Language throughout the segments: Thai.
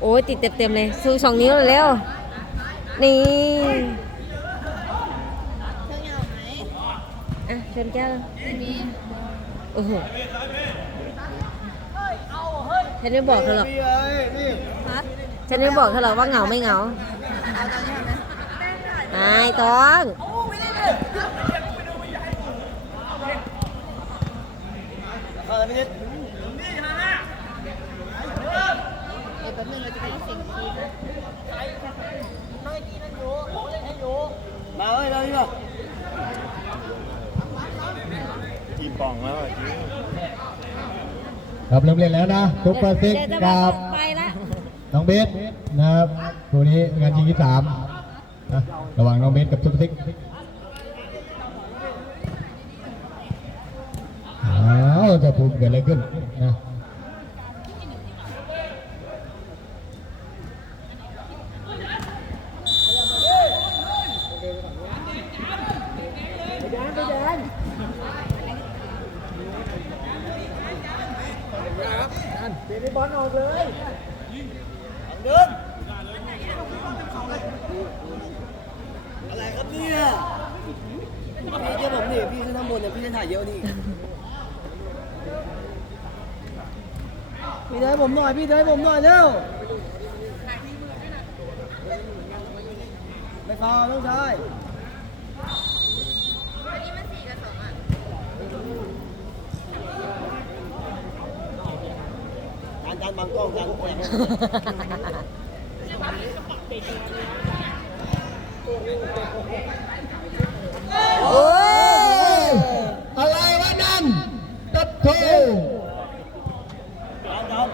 โอ้ยติดเต็มๆเลยสูสองนิ้วเลยเร็วนี่เครื่องยาวไหมอะเชิญแก้วโอ้โหฉันไม่บอกเธอหรอกฉันไม่บอกเธอหรอกว่าเหงาไม่เหงาเอาตอนนี้ไหมไม่ต้อง เออนี่ เดี๋ยวแป๊บนึงเราจะไปเสียงคีย์นะ มาเอ้ยเราดีกว่ากี่ป่องแล้วอะจิ๊ครับเริ่มเล่นแล้วนะซุปเปอร์ซิกเดี๋ยวจะกับไปละน้องเบสนะครับคู่นี้งานชิงที่สามนะระหว่างน้องเบสกับซุปเปอร์ซิกอ้าวจะพูดเกิดอะไรขึ้นนะ เดินอะไรครับ เนี่ยพี่เจ้าผมนี่พี่ขึ้นข้างบนเนี่ยพี่จะถ่ายเยอะนี่พี่เดินให้ผมหน่อยพี่เดินให้ผมหน่อยเร็วไม่ฟาวต้องใช้จานจานบางกล้องจานแอบ โอ้ยอะไรวะนั่นตัดโทจานจาน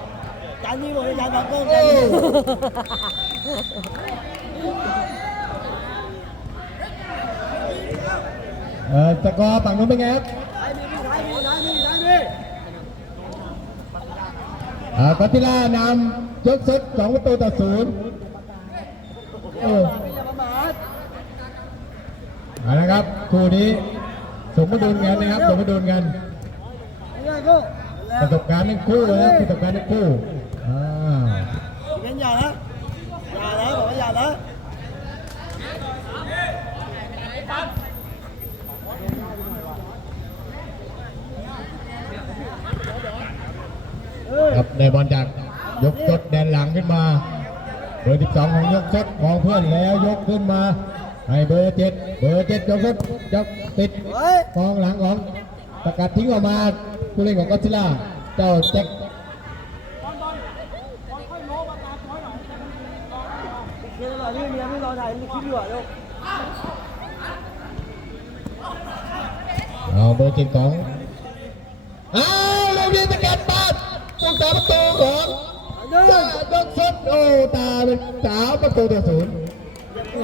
จานนี่บอกเลยจานบางก้อนเออตะกอฝั่งนู้นเป็นไงครับท้ายมีพี่ท้ายมีท้ายมีท้ายมีอ่ากอติล่านำยกเซตสองประตูต่อศูนย์เออ อย่าประมาท เอาละครับคู่นี้สมดุลกันนะครับสมดุลกันง่ายๆก็ประสบการณ์ทั้งคู่นะครับประสบการณ์ทั้งคู่อ่าเป็นอย่านะอย่านะบอกว่าอย่านะครับในบอลจากยกสดแดนหลังขึ้นมาเบอร์12ของยกสดมองเพื่อนแล้วยกขึ้นมา ให้เบอร์7เบอร์7ยกสดยกติดเฮ้ยกองหลังของสกัดทิ้งออกมาผู้เล่นของก็อดซิลล่าเจ้าแจ็คเดี๋ยวรอพี่เมียพี่รอถ่ายคลิปอยู่อะลูกเอาเบอร์เจ็ดของอ้าวลูกนี้สกัดบาดผู้สาประตูของเดินยกสดโอ้ตาเป็นสามประตูต่อศูนย์โอ้โห เ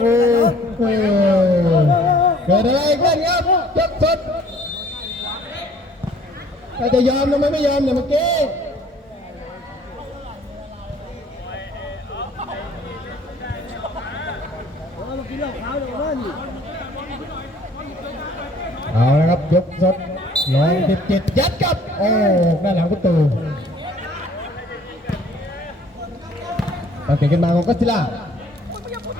กิดอะไรขึ้นครับยกสดถ้าจะยอมทำไมไม่ยอมเนี่ยเมื่อกี้เรากินเหล้าขาวเดี๋ยวนั่นดิเอาละครับยกสดร้อยสิบเจ็ดยัดกับ โอ้ด้านหลังประตูตั้งตีขึ้นมาของกัสซิล่า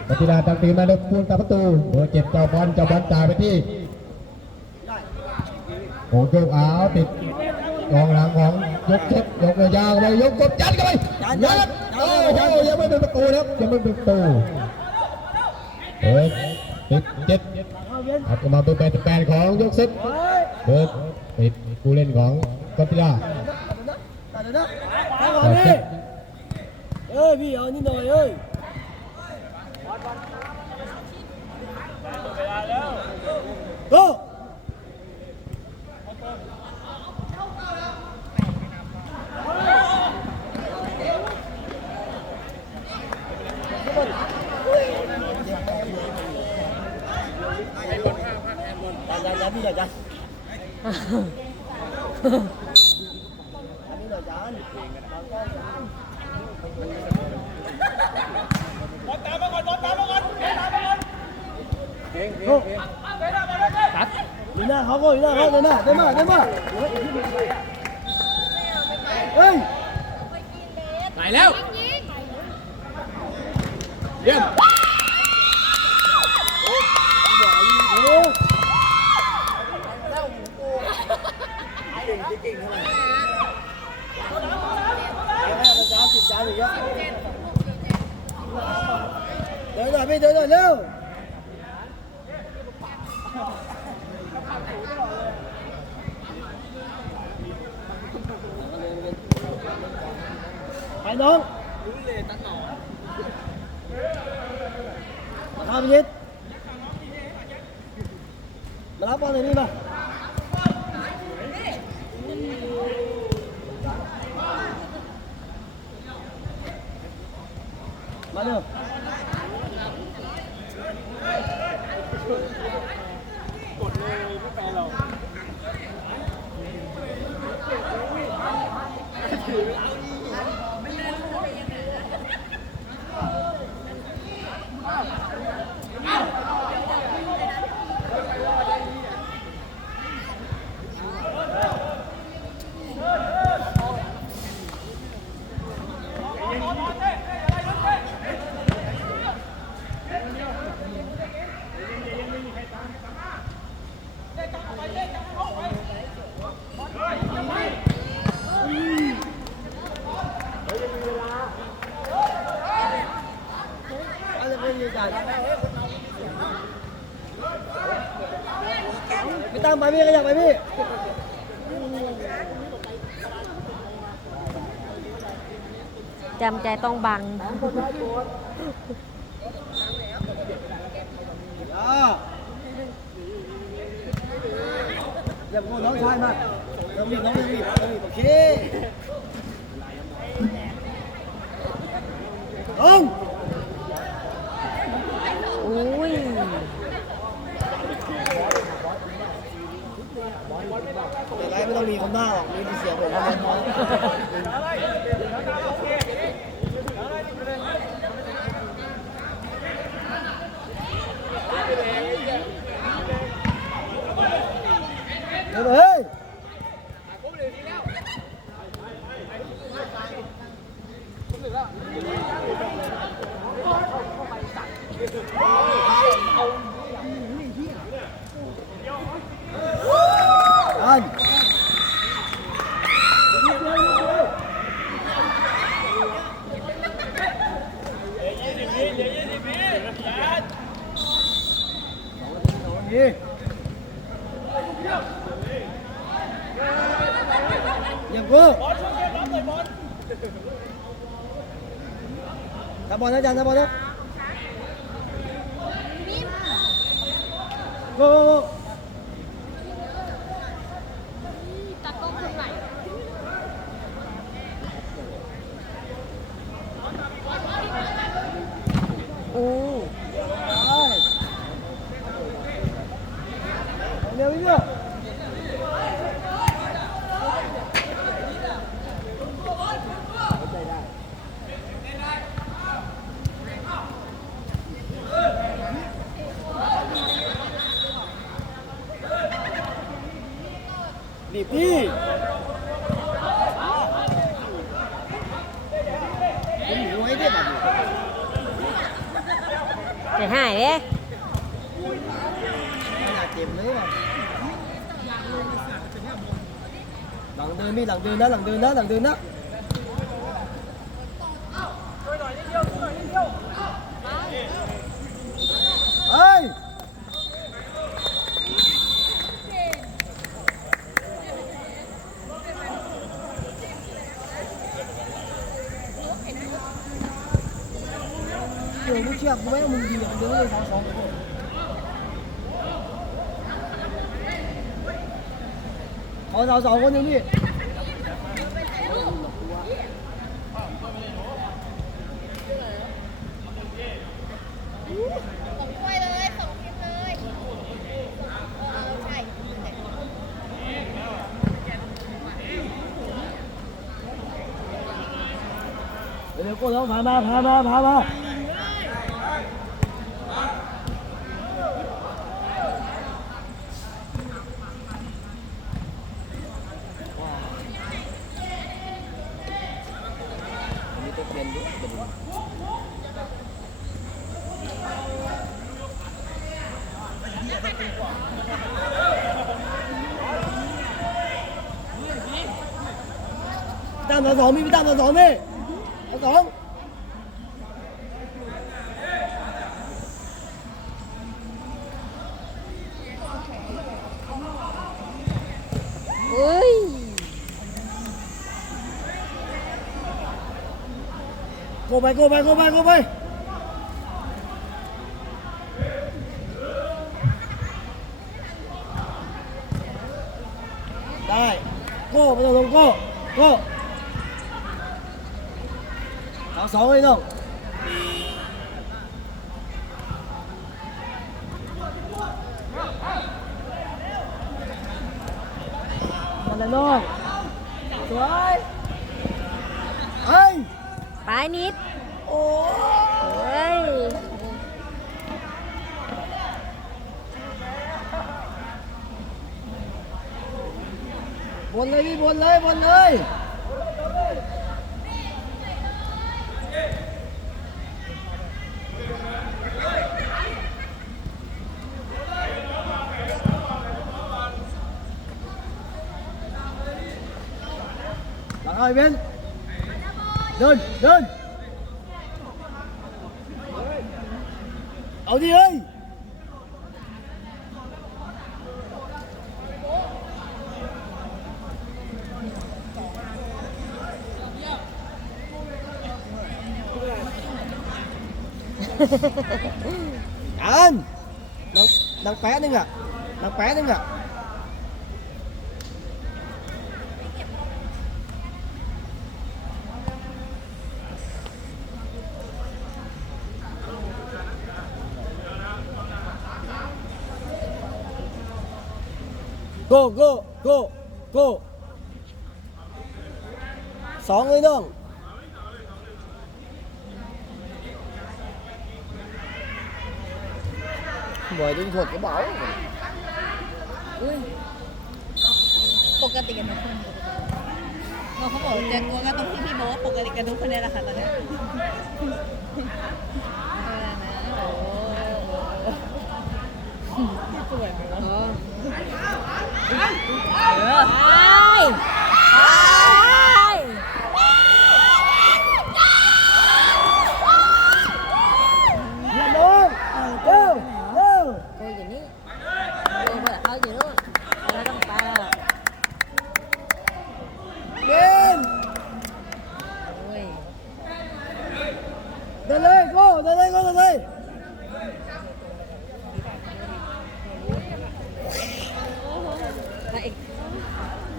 กัสซิล่าตังตีมาแล้วคูณกับประตูเบอร์เจ็ดเจ้าบอลเจ้าบอลจ่ายไปที่โอ้โยกเอาติดกองหลังของยกเช็ดยกยาวไปยกกดยัดเข้าไปยัดโอ้โหยังไม่เป็นประตูนะครับยังไม่เป็นประตูเบอร์สิบเจ็ดเอาเย็นครับก็มาเป็นแปดแปดของยกเซตเฮ้ยเบิร์ดปิดผู้เล่นของกัตติล่าเลยนะให้ก่อนดิเอ้ยพี่เอานี่หน่อยเอ้ย โก้ยันยันพี่ยันยันอันนี้หน่อยยัน อยู่หน้าเขาก็อยู่หน้าเขาเดินหน้าเดินมาเดินมาเฮ้ยไปแล้วเยี่ยมโอ้เก่งเก่งเท่าไหร่แม่จ้าสิบจ้าอีกแล้วเดินหน่อยพี่เดินหน่อยเร็ว ไปน้องมาข้ามยิด มารับบอลเลยนี่มา มาเร็วอะไรไม่ยืนยันไม่ตั้งไป พี่ขยับไปพี่จำใจต้องบังอ่าอย่าพูดน้องชายมาน้องบีบน้องบีบน้องบีบโอเคลง อุ้ย แต่ไรไม่ต้องมีคนหน้าหรอกมีเสียงผมคนน้อยเฮ้ย อันนี่ยังกู ทำบอลนะจันทำบอลนะโก้ อู้ เร็วอีกเยอะ บีบดิผมหวยได้แบบนี้จะหายเด้ ขนาดเจ็บเลยว่ะหลังเดินนี่หลังเดินนะหลังเดินนะหลังเดินนะเฮ้ยเดี๋ยวมึงเชื่อกูไหมว่ามึงดีอะมึงเดินเลยสองสองคน ขอสาวสองคนอยู่นี่ส่งถ้วยเลยส่งคลิปเลยเออใช่เดี๋ยวโก้แล้วพามาพามาพามา บนด้วยเบน ตามต่อสองมีพี่ตามต่อสองพี่ต่อสองเฮ้ยโกไปโกไปโกไปโกไปได้โก้ไม่ต้องลงโก้โก้เอาสองเลยน้องมาแล้วน้องสวยเฮ้ยไปนิด โอ้เฮ้ยบนเลยพี่บนเลยบนเลย หลังเอาไอ้เบนเดินเดินเอาดิเฮ้ยอันดังดังแป๊ะนึงอะดังแป๊ะนึงอะ โกโกโกโกสองเลยน้องบ่อยดึงถดกระเป๋าปกติกันทุกคนเราเขาบอกจะกลัวก็ต้องที่พี่บอกว่าปกติกันทุกคนเนี่ยแหละค่ะตอนเนี้ยเออนะโอ้ สวยไหมวะอ๋อเออ ไปไป เยี่ยมน้องเร็วเร็ว โกอยู่นี่โกเบอร์เขาอยู่นู่นเราต้องไปแล้ว เบน โอ้ย เดินเลยโกเดินเลยโกเดินเลย ไปอีก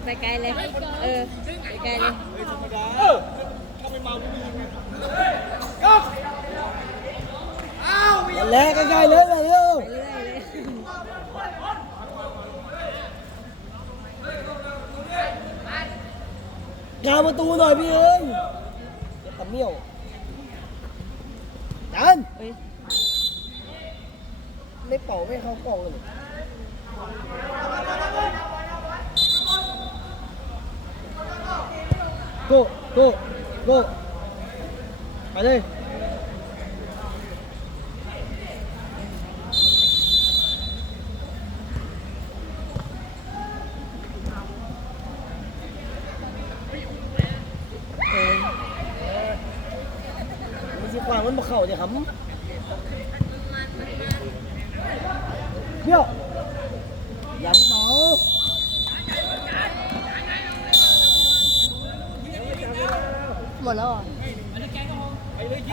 ไปไกลเลย เออ ไปไกลเลย นั่นแหละใกล้ๆเลยเลยเร็ว ไปเรื่อยเลย กางประตูหน่อยพี่เอ้ยเดี๋ยวตะเมี่ยวจันเฮ้ยไม่เป่าไม่เข้ากล้องเลยโกโกโกไปเลย มันสิกเข้าเนี่ยครับ